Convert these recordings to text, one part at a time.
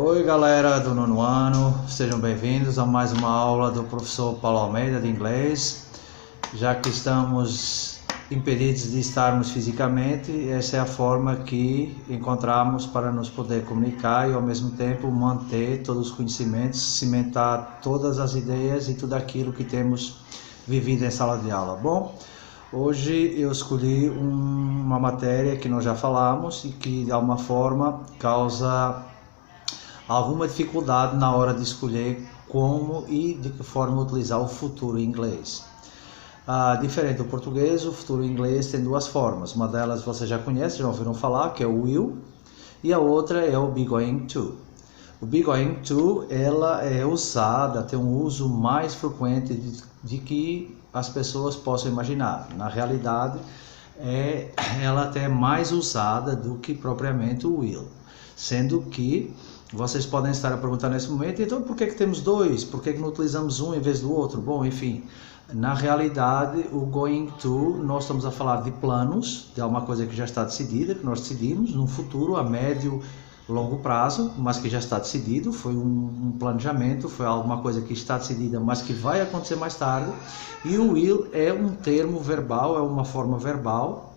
Oi galera do nono ano, sejam bem-vindos a mais uma aula do professor Paulo Almeida de inglês. Já que estamos impedidos de estarmos fisicamente, essa é a forma que encontramos para nos poder comunicar e ao mesmo tempo manter todos os conhecimentos, cimentar todas as ideias e tudo aquilo que temos vivido em sala de aula. Bom, hoje eu escolhi uma matéria que nós já falamos e que de alguma forma causa alguma dificuldade na hora de escolher como e de que forma utilizar o futuro em inglês. Diferente do português, o futuro em inglês tem duas formas. Uma delas você já conhece, já ouviram falar, que é o will, e a outra é o be going to. O be going to, ela é usada, tem um uso mais frequente de que as pessoas possam imaginar. Na realidade, ela até é mais usada do que propriamente o will, sendo que vocês podem estar a perguntar nesse momento, então por que temos dois? Por que não utilizamos um em vez do outro? Bom, enfim, na realidade o going to, nós estamos a falar de planos, de alguma coisa que já está decidida, que nós decidimos no futuro, a médio, longo prazo, mas que já está decidido, foi um planejamento, foi alguma coisa que está decidida, mas que vai acontecer mais tarde. E o will é um termo verbal, é uma forma verbal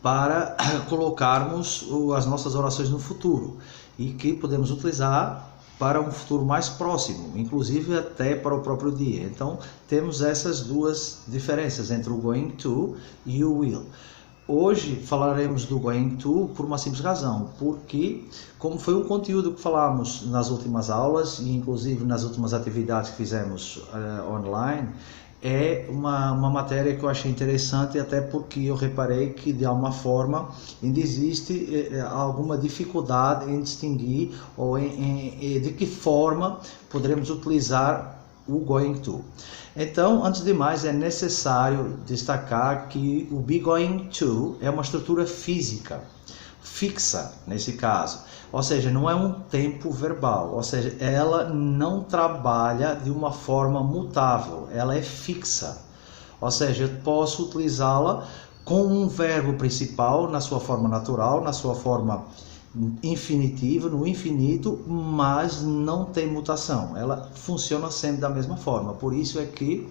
para colocarmos as nossas orações no futuro e que podemos utilizar para um futuro mais próximo, inclusive até para o próprio dia. Então, temos essas duas diferenças entre o going to e o will. Hoje falaremos do going to por uma simples razão, porque como foi um conteúdo que falamos nas últimas aulas e inclusive nas últimas atividades que fizemos online, é uma matéria que eu achei interessante, até porque eu reparei que de alguma forma ainda existe alguma dificuldade em distinguir ou de que forma poderemos utilizar o going to. Então, antes de mais, é necessário destacar que o be going to é uma estrutura física, fixa nesse caso, ou seja, não é um tempo verbal, ou seja, ela não trabalha de uma forma mutável, ela é fixa, ou seja, eu posso utilizá-la com um verbo principal na sua forma natural, na sua forma infinitiva, no infinito, mas não tem mutação, ela funciona sempre da mesma forma. Por isso é que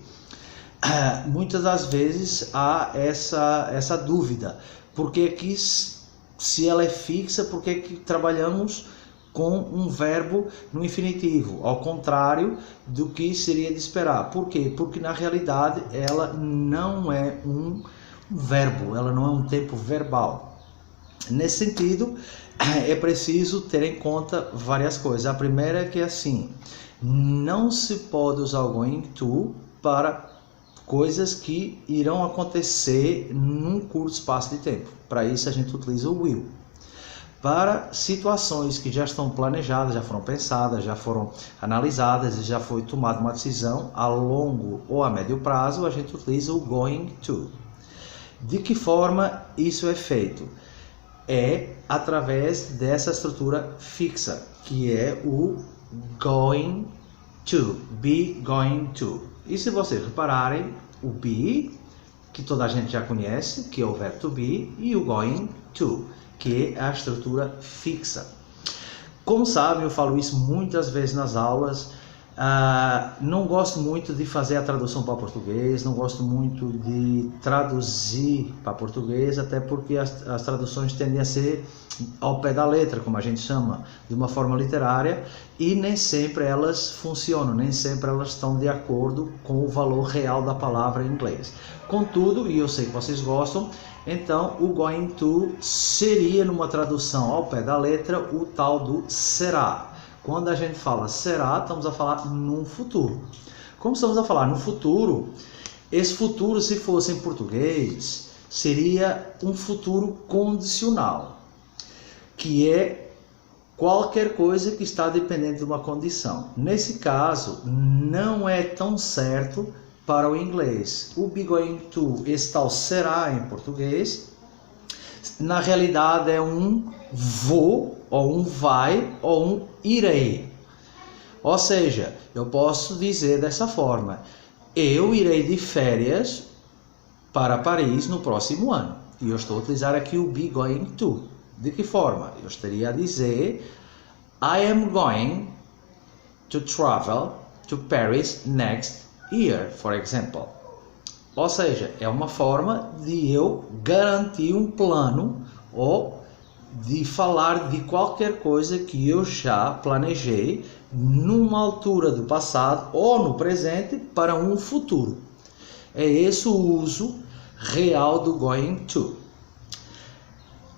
muitas das vezes há essa dúvida, porque aqui se ela é fixa, por que trabalhamos com um verbo no infinitivo, ao contrário do que seria de esperar? Por quê? Porque na realidade ela não é um verbo, ela não é um tempo verbal. Nesse sentido, é preciso ter em conta várias coisas. A primeira é que assim, não se pode usar o going to para coisas que irão acontecer num curto espaço de tempo. Para isso a gente utiliza o will. Para situações que já estão planejadas, já foram pensadas, já foram analisadas e já foi tomada uma decisão a longo ou a médio prazo, a gente utiliza o going to. De que forma isso é feito? É através dessa estrutura fixa, que é o going to, be going to. E se vocês repararem, o be, que toda a gente já conhece, que é o verbo to be, e o going to, que é a estrutura fixa. Como sabem, eu falo isso muitas vezes nas aulas, não gosto muito de fazer a tradução para português, não gosto muito de traduzir para português, até porque as traduções tendem a ser ao pé da letra, como a gente chama, de uma forma literária, e nem sempre elas funcionam, nem sempre elas estão de acordo com o valor real da palavra em inglês. Contudo, e eu sei que vocês gostam, então o going to seria, numa tradução ao pé da letra, o tal do será. Quando a gente fala será, estamos a falar no futuro. Como estamos a falar no futuro, esse futuro, se fosse em português, seria um futuro condicional, que é qualquer coisa que está dependendo de uma condição. Nesse caso, não é tão certo para o inglês. O be going to, esse tal será em português, na realidade é um vou, ou um vai, ou um irei. Ou seja, eu posso dizer dessa forma: eu irei de férias para Paris no próximo ano. E eu estou a utilizar aqui o be going to. De que forma? Eu estaria a dizer I am going to travel to Paris next year, for example. Ou seja, é uma forma de eu garantir um plano ou de falar de qualquer coisa que eu já planejei numa altura do passado ou no presente para um futuro. É esse o uso real do going to.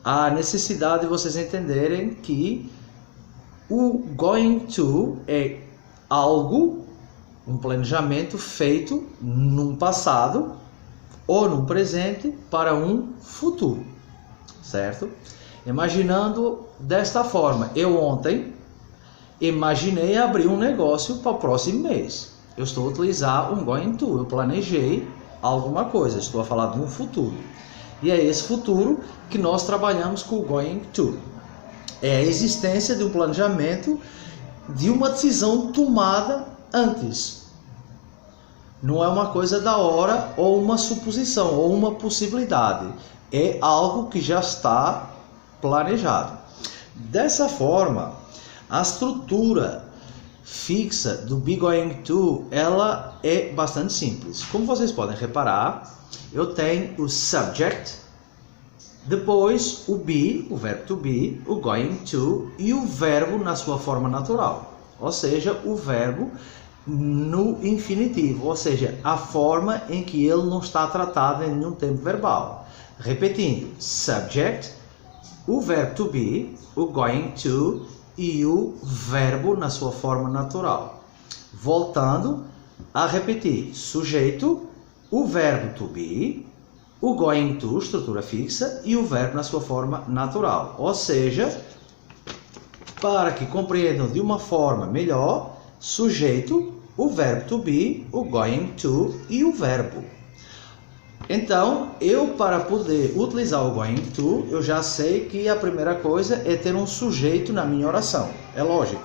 A necessidade de vocês entenderem que o going to é algo, um planejamento feito num passado ou num presente para um futuro, certo? Imaginando desta forma, eu ontem imaginei abrir um negócio para o próximo mês. Eu estou a utilizar um going to, eu planejei alguma coisa, estou a falar de um futuro. E é esse futuro que nós trabalhamos com o going to. É a existência de um planejamento, de uma decisão tomada antes. Não é uma coisa da hora ou uma suposição ou uma possibilidade. É algo que já está planejado. Dessa forma, a estrutura fixa do be going to, ela é bastante simples. Como vocês podem reparar, eu tenho o subject, depois o be, o verbo to be, o going to e o verbo na sua forma natural. Ou seja, o verbo no infinitivo, ou seja, a forma em que ele não está tratado em nenhum tempo verbal. Repetindo, subject, o verbo to be, o going to e o verbo na sua forma natural. Voltando a repetir, sujeito, o verbo to be, o going to, estrutura fixa, e o verbo na sua forma natural. Ou seja, para que compreendam de uma forma melhor, sujeito, o verbo to be, o going to e o verbo. Então, eu para poder utilizar o going to, eu já sei que a primeira coisa é ter um sujeito na minha oração. É lógico.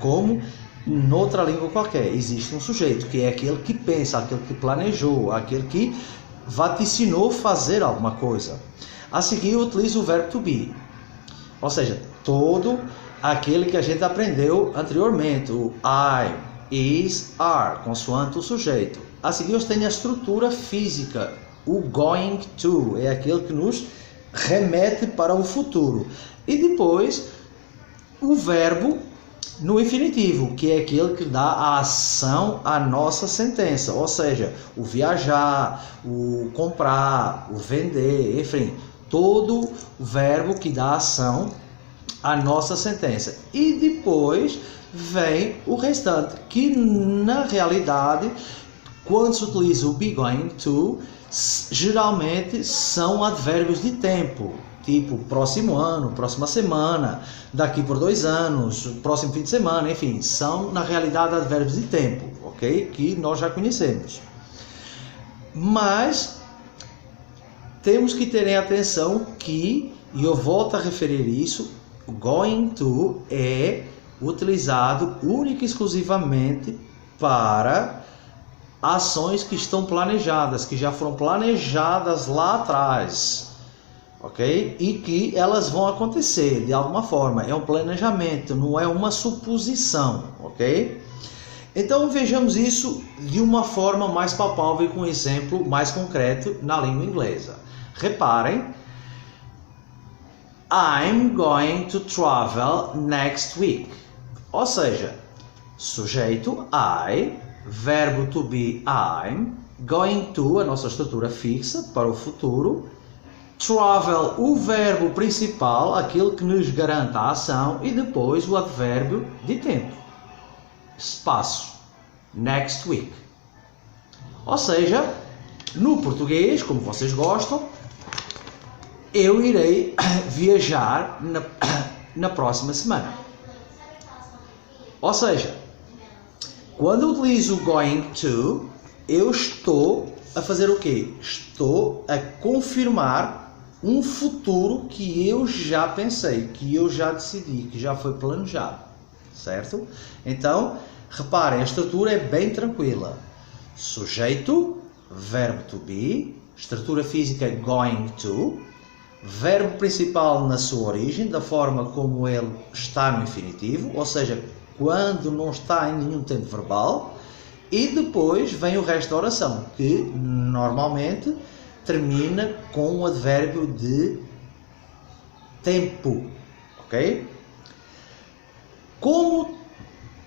Como em outra língua qualquer, existe um sujeito, que é aquele que pensa, aquele que planejou, aquele que vaticinou fazer alguma coisa. A seguir, eu utilizo o verbo to be. Ou seja, todo aquele que a gente aprendeu anteriormente, o I, is, are, consoante o sujeito. A seguir, eu tenho a estrutura física. O going to é aquele que nos remete para o futuro. E depois, o verbo no infinitivo, que é aquele que dá a ação à nossa sentença. Ou seja, o viajar, o comprar, o vender, enfim, todo o verbo que dá ação à nossa sentença. E depois vem o restante, que na realidade, quando se utiliza o be going to, geralmente são advérbios de tempo, tipo próximo ano, próxima semana, daqui por 2 anos, próximo fim de semana, enfim, são na realidade advérbios de tempo, ok? Que nós já conhecemos. Mas temos que ter em atenção que, e eu volto a referir isso, o going to é utilizado única e exclusivamente para ações que estão planejadas, que já foram planejadas lá atrás, ok? E que elas vão acontecer de alguma forma. É um planejamento, não é uma suposição, ok? Então vejamos isso de uma forma mais palpável e com um exemplo mais concreto na língua inglesa. Reparem, I'm going to travel next week. Ou seja, sujeito I, verbo to be I'm, going to, a nossa estrutura fixa para o futuro, travel, o verbo principal, aquele que nos garante a ação, e depois o advérbio de tempo, espaço, next week. Ou seja, no português, como vocês gostam, eu irei viajar na próxima semana. Ou seja, quando eu utilizo going to, eu estou a fazer o quê? Estou a confirmar um futuro que eu já pensei, que eu já decidi, que já foi planejado, certo? Então, reparem, a estrutura é bem tranquila. Sujeito, verbo to be, estrutura física going to, verbo principal na sua origem, da forma como ele está no infinitivo, ou seja, quando não está em nenhum tempo verbal, e depois vem o resto da oração, que normalmente termina com o advérbio de tempo, ok? Como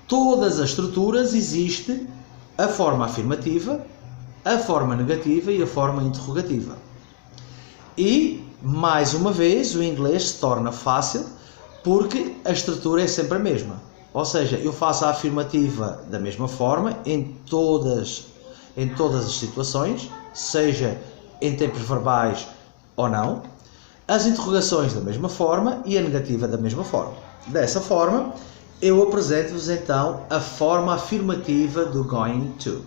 todas as estruturas, existe a forma afirmativa, a forma negativa e a forma interrogativa. E, mais uma vez, o inglês se torna fácil porque a estrutura é sempre a mesma. Ou seja, eu faço a afirmativa da mesma forma em todas as situações, seja em tempos verbais ou não, as interrogações da mesma forma e a negativa da mesma forma. Dessa forma, eu apresento-vos então a forma afirmativa do going to.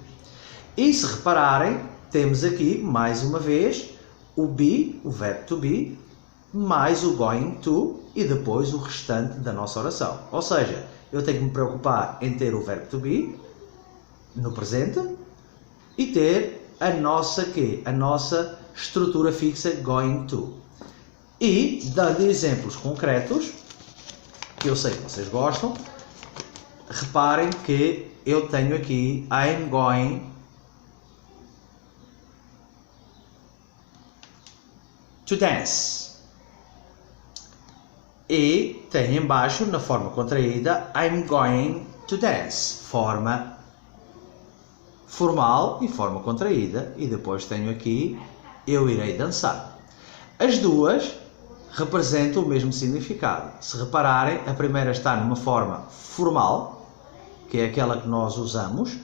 E se repararem, temos aqui, mais uma vez, o be, o verbo to be, mais o going to e depois o restante da nossa oração. Ou seja, eu tenho que me preocupar em ter o verbo to be no presente e ter a nossa estrutura fixa going to. E, dando exemplos concretos, que eu sei que vocês gostam, reparem que eu tenho aqui I'm going to dance. E tenho embaixo, na forma contraída, I'm going to dance. Forma formal e forma contraída. E depois tenho aqui, eu irei dançar. As duas representam o mesmo significado. Se repararem, a primeira está numa forma formal, que é aquela que nós usamos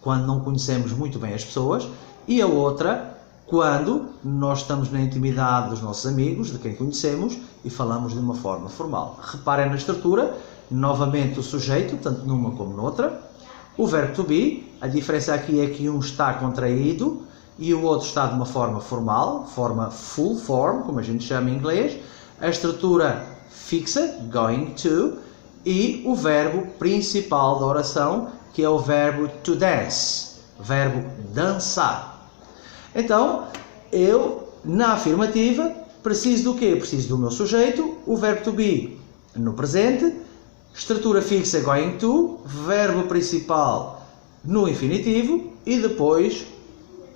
quando não conhecemos muito bem as pessoas, e a outra quando nós estamos na intimidade dos nossos amigos, de quem conhecemos, e falamos de uma forma formal. Reparem na estrutura, novamente o sujeito, tanto numa como noutra. O verbo to be, a diferença aqui é que um está contraído e o outro está de uma forma formal, forma full form, como a gente chama em inglês. A estrutura fixa, going to, e o verbo principal da oração, que é o verbo to dance, verbo dançar. Então, eu, na afirmativa, preciso do quê? Preciso do meu sujeito, o verbo to be no presente, estrutura fixa going to, verbo principal no infinitivo e depois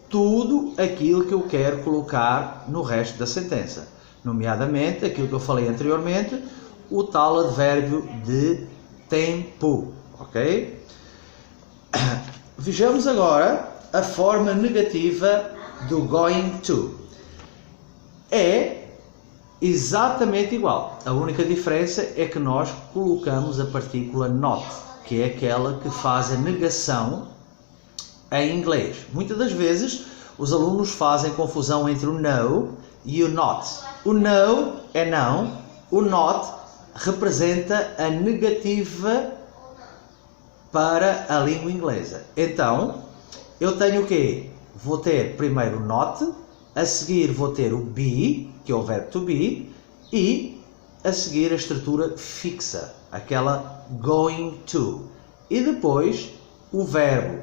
tudo aquilo que eu quero colocar no resto da sentença. Nomeadamente, aquilo que eu falei anteriormente, o tal advérbio de tempo, ok? Vejamos agora a forma negativa do going to. É exatamente igual. A única diferença é que nós colocamos a partícula not, que é aquela que faz a negação em inglês. Muitas das vezes os alunos fazem confusão entre o no e o not. O no é não, o not representa a negativa para a língua inglesa. Então, eu tenho o quê? Vou ter primeiro o not, a seguir vou ter o be, que é o verbo to be, e a seguir a estrutura fixa, aquela going to. E depois o verbo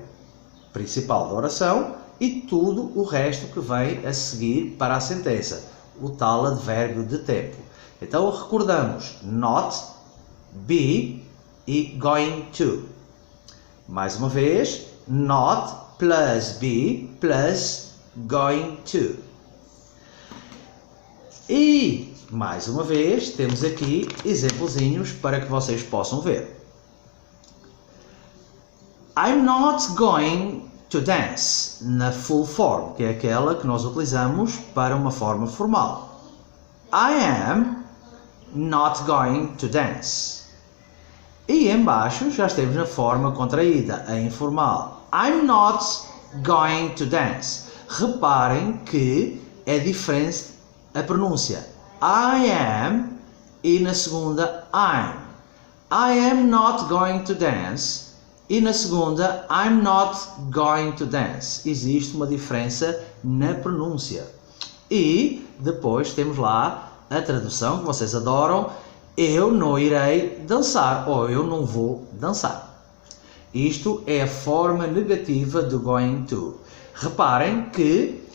principal da oração e tudo o resto que vem a seguir para a sentença, o tal advérbio de tempo. Então recordamos not, be e going to. Mais uma vez, not plus be plus going to. E, mais uma vez, temos aqui exemplozinhos para que vocês possam ver. I'm not going to dance, na full form, que é aquela que nós utilizamos para uma forma formal. I am not going to dance. E embaixo já estamos na forma contraída, a informal. I'm not going to dance. Reparem que é diferente a pronúncia. I am e na segunda I'm. I am not going to dance e na segunda I'm not going to dance. Existe uma diferença na pronúncia. E depois temos lá a tradução que vocês adoram. Eu não irei dançar ou eu não vou dançar. Isto é a forma negativa do going to. Reparem que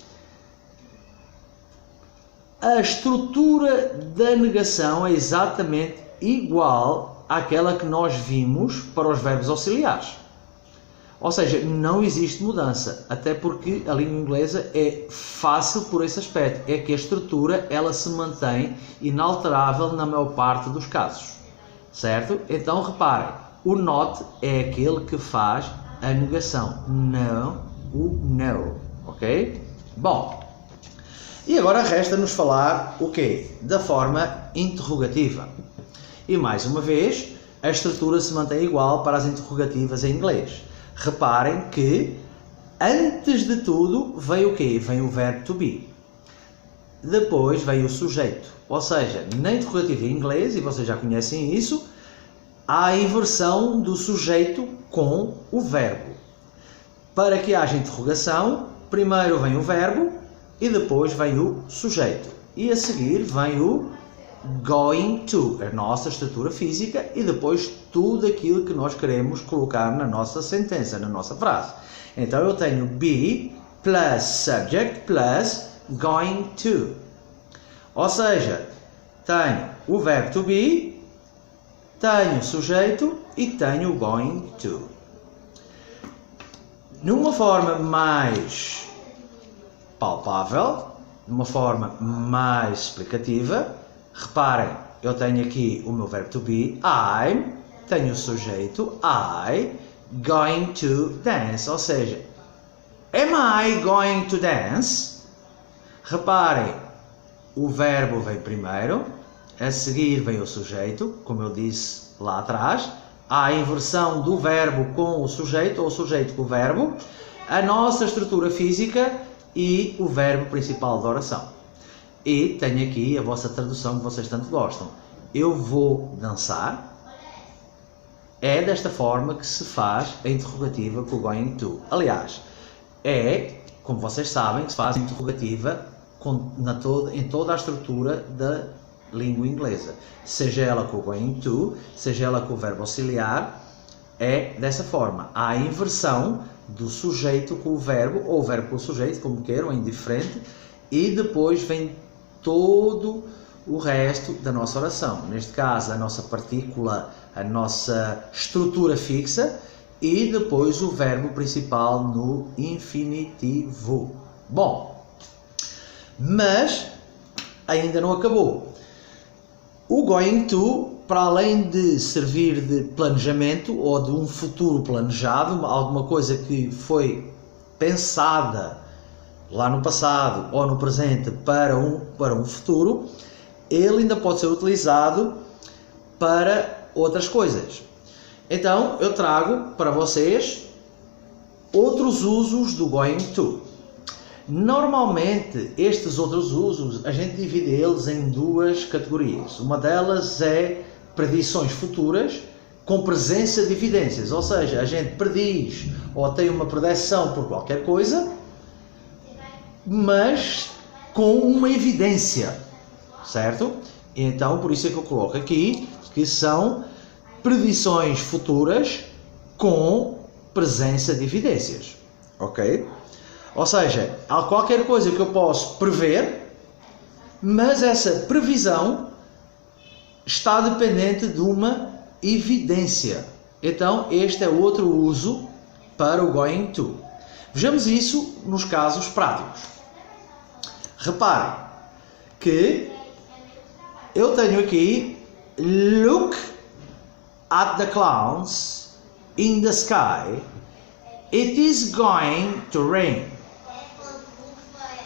a estrutura da negação é exatamente igual àquela que nós vimos para os verbos auxiliares. Ou seja, não existe mudança, até porque a língua inglesa é fácil por esse aspecto, é que a estrutura ela se mantém inalterável na maior parte dos casos, certo? Então reparem, o not é aquele que faz a negação, não o no, ok? Bom, e agora resta-nos falar o quê? Da forma interrogativa. E mais uma vez, a estrutura se mantém igual para as interrogativas em inglês. Reparem que, antes de tudo, vem o quê? Vem o verbo to be. Depois vem o sujeito. Ou seja, na interrogativa em inglês, e vocês já conhecem isso, há a inversão do sujeito com o verbo. Para que haja interrogação, primeiro vem o verbo e depois vem o sujeito. E a seguir vem o going to, a nossa estrutura física, e depois tudo aquilo que nós queremos colocar na nossa sentença, na nossa frase. Então eu tenho be plus subject plus going to. Ou seja, tenho o verbo to be, tenho o sujeito e tenho o going to. Numa forma mais palpável, numa forma mais explicativa, reparem, eu tenho aqui o meu verbo to be, I'm, tenho o sujeito, I, going to dance, ou seja, am I going to dance? Reparem, o verbo vem primeiro, a seguir vem o sujeito, como eu disse lá atrás, há a inversão do verbo com o sujeito, ou o sujeito com o verbo, a nossa estrutura física e o verbo principal da oração. E tenho aqui a vossa tradução que vocês tanto gostam. Eu vou dançar. É desta forma que se faz a interrogativa com o going to. Aliás, é, como vocês sabem, que se faz a interrogativa em toda a estrutura da língua inglesa. Seja ela com o going to, seja ela com o verbo auxiliar, é dessa forma. Há a inversão do sujeito com o verbo, ou o verbo com o sujeito, como queiram, é indiferente, e depois vem todo o resto da nossa oração. Neste caso, a nossa partícula, a nossa estrutura fixa e depois o verbo principal no infinitivo. Bom, mas ainda não acabou. O going to, para além de servir de planejamento ou de um futuro planejado, alguma coisa que foi pensada lá no passado ou no presente para um futuro, ele ainda pode ser utilizado para outras coisas. Então eu trago para vocês outros usos do going to. Normalmente estes outros usos a gente divide eles em duas categorias. Uma delas é predições futuras com presença de evidências, ou seja, a gente prediz ou tem uma predição por qualquer coisa, mas com uma evidência, certo? Então, por isso é que eu coloco aqui que são predições futuras com presença de evidências, ok? Ou seja, há qualquer coisa que eu posso prever, mas essa previsão está dependente de uma evidência. Então, este é outro uso para o going to. Vejamos isso nos casos práticos. Reparem que eu tenho aqui look at the clouds in the sky, it is going to rain.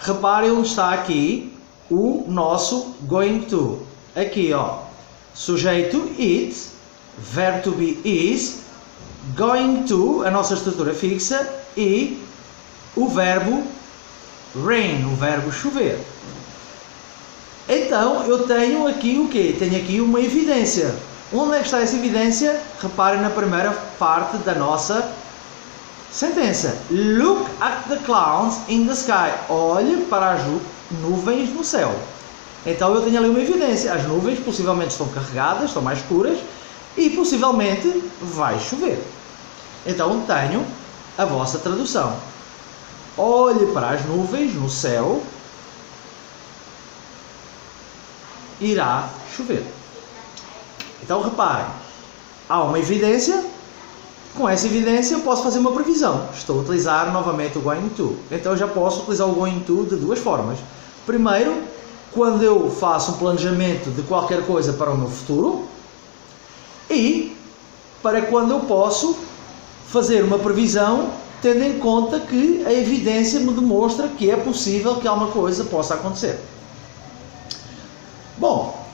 Reparem onde está aqui o nosso going to. Aqui, ó, sujeito it, verbo to be is, going to, a nossa estrutura fixa, e o verbo rain, o verbo chover. Então, eu tenho aqui o quê? Tenho aqui uma evidência. Onde é que está essa evidência? Reparem na primeira parte da nossa sentença. Look at the clouds in the sky. Olhe para as nuvens no céu. Então, eu tenho ali uma evidência. As nuvens possivelmente estão carregadas, estão mais escuras, e possivelmente vai chover. Então, tenho a vossa tradução. Olhe para as nuvens no céu irá chover. Então reparem, há uma evidência, com essa evidência eu posso fazer uma previsão. Estou a utilizar novamente o going to. Então eu já posso utilizar o going to de duas formas. Primeiro, quando eu faço um planejamento de qualquer coisa para o meu futuro, e para quando eu posso fazer uma previsão tendo em conta que a evidência me demonstra que é possível que alguma coisa possa acontecer. Bom,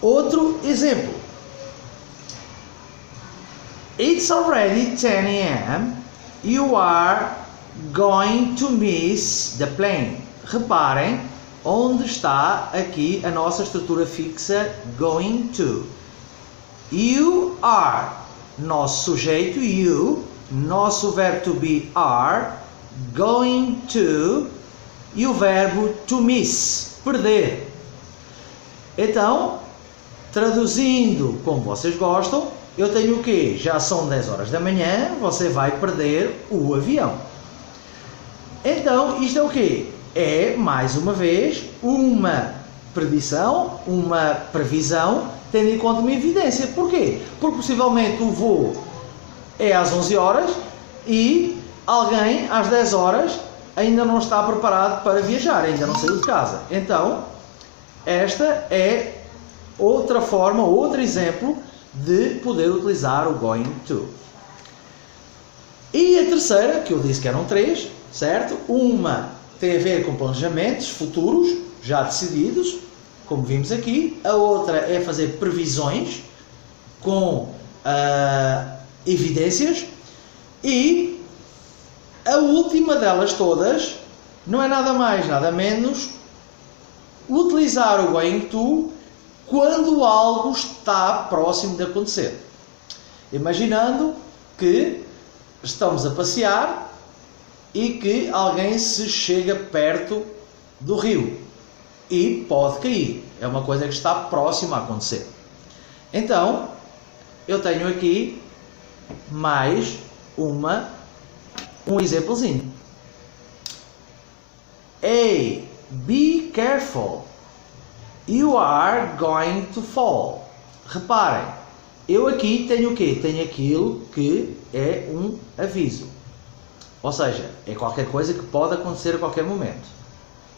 outro exemplo. It's already 10 a.m. You are going to miss the plane. Reparem onde está aqui a nossa estrutura fixa going to. You are, nosso sujeito you, nosso verbo to be are, going to e o verbo to miss, perder. Então, traduzindo como vocês gostam, eu tenho o quê? Já são 10 horas da manhã, você vai perder o avião. Então, isto é o quê? É, mais uma vez, uma predição, uma previsão, tendo em conta uma evidência. Porquê? Porque possivelmente o voo é às 11 horas e alguém às 10 horas ainda não está preparado para viajar, ainda não saiu de casa. Então, esta é outra forma, outro exemplo de poder utilizar o going to. E a terceira, que eu disse que eram três, certo? Uma tem a ver com planejamentos futuros, já decididos, como vimos aqui. A outra é fazer previsões com evidências. E a última delas todas não é nada mais, nada menos utilizar o going to quando algo está próximo de acontecer. Imaginando que estamos a passear e que alguém se chega perto do rio e pode cair. É uma coisa que está próxima a acontecer. Então, eu tenho aqui mais um exemplozinho. Hey, be careful. You are going to fall. Reparem, eu aqui tenho o quê? Tenho aquilo que é um aviso. Ou seja, é qualquer coisa que pode acontecer a qualquer momento.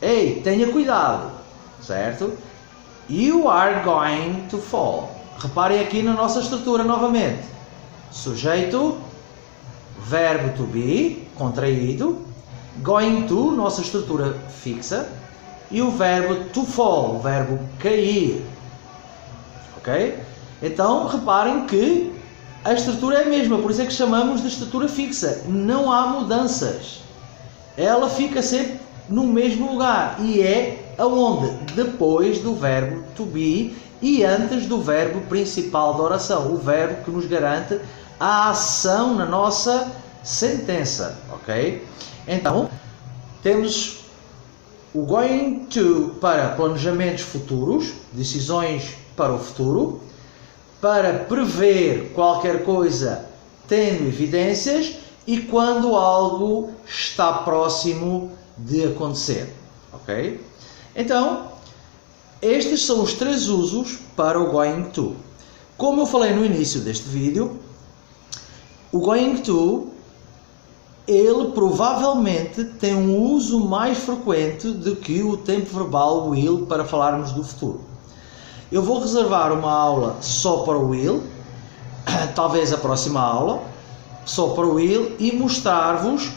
Ei, tenha cuidado, certo? You are going to fall. Reparem aqui na nossa estrutura novamente. Sujeito, verbo to be, contraído, going to, nossa estrutura fixa, e o verbo to fall, o verbo cair. Ok? Então, reparem que a estrutura é a mesma, por isso é que chamamos de estrutura fixa. Não há mudanças. Ela fica sempre no mesmo lugar. E é aonde? Depois do verbo to be e antes do verbo principal da oração. O verbo que nos garante a ação na nossa sentença. Ok? Então, temos o going to para planejamentos futuros, decisões para o futuro, para prever qualquer coisa tendo evidências e quando algo está próximo de acontecer. Ok? Então, estes são os três usos para o going to. Como eu falei no início deste vídeo, o going to ele provavelmente tem um uso mais frequente do que o tempo verbal will para falarmos do futuro. Eu vou reservar uma aula só para o will, talvez a próxima aula, só para o will, e mostrar-vos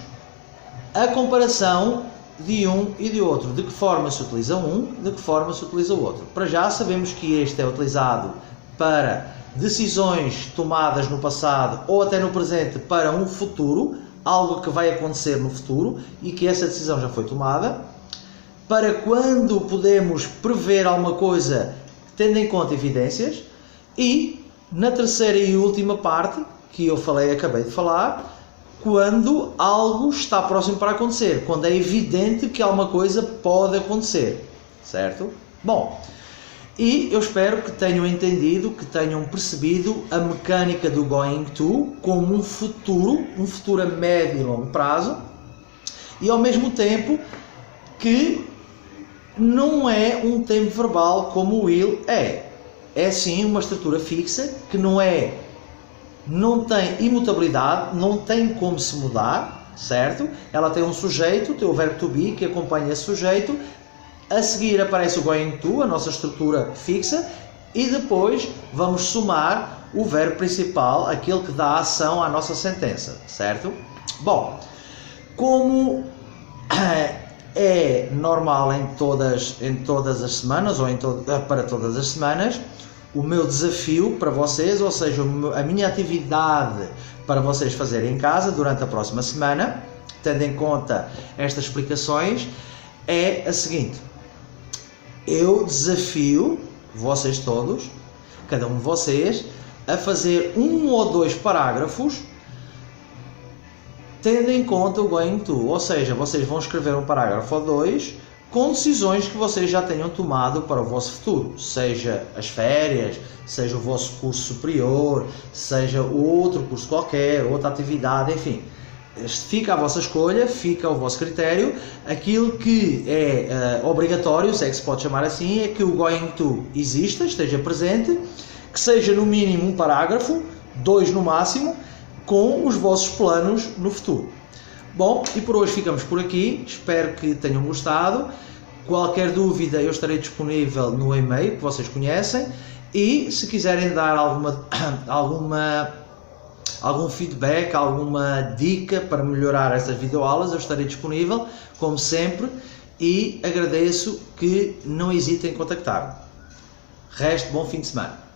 a comparação de um e de outro, de que forma se utiliza um, de que forma se utiliza o outro. Para já sabemos que este é utilizado para decisões tomadas no passado ou até no presente para um futuro, algo que vai acontecer no futuro e que essa decisão já foi tomada, para quando podemos prever alguma coisa tendo em conta evidências, e na terceira e última parte que eu acabei de falar, quando algo está próximo para acontecer, quando é evidente que alguma coisa pode acontecer, certo? Bom, e eu espero que tenham entendido, que tenham percebido a mecânica do going to como um futuro a médio e longo prazo, e ao mesmo tempo que não é um tempo verbal como o will é. É sim uma estrutura fixa que não tem imutabilidade, não tem como se mudar, certo? Ela tem um sujeito, tem o verbo to be que acompanha esse sujeito. A seguir aparece o going to, a nossa estrutura fixa, e depois vamos somar o verbo principal, aquele que dá ação à nossa sentença, certo? Bom, como é normal em todas as semanas, ou para todas as semanas, o meu desafio para vocês, ou seja, a minha atividade para vocês fazerem em casa durante a próxima semana, tendo em conta estas explicações, é a seguinte: eu desafio vocês todos, cada um de vocês, a fazer 1 ou 2 parágrafos tendo em conta o going to, ou seja, vocês vão escrever um parágrafo ou 2 com decisões que vocês já tenham tomado para o vosso futuro, seja as férias, seja o vosso curso superior, seja outro curso qualquer, outra atividade, enfim. Fica a vossa escolha, fica ao vosso critério. Aquilo que é obrigatório, se é que se pode chamar assim, é que o going to exista, esteja presente, que seja no mínimo um parágrafo, 2 no máximo, com os vossos planos no futuro. Bom, e por hoje ficamos por aqui, espero que tenham gostado. Qualquer dúvida eu estarei disponível no e-mail que vocês conhecem, e se quiserem dar algum feedback, alguma dica para melhorar essas videoaulas, eu estarei disponível, como sempre, e agradeço que não hesitem em contactar-me. Resto, bom fim de semana.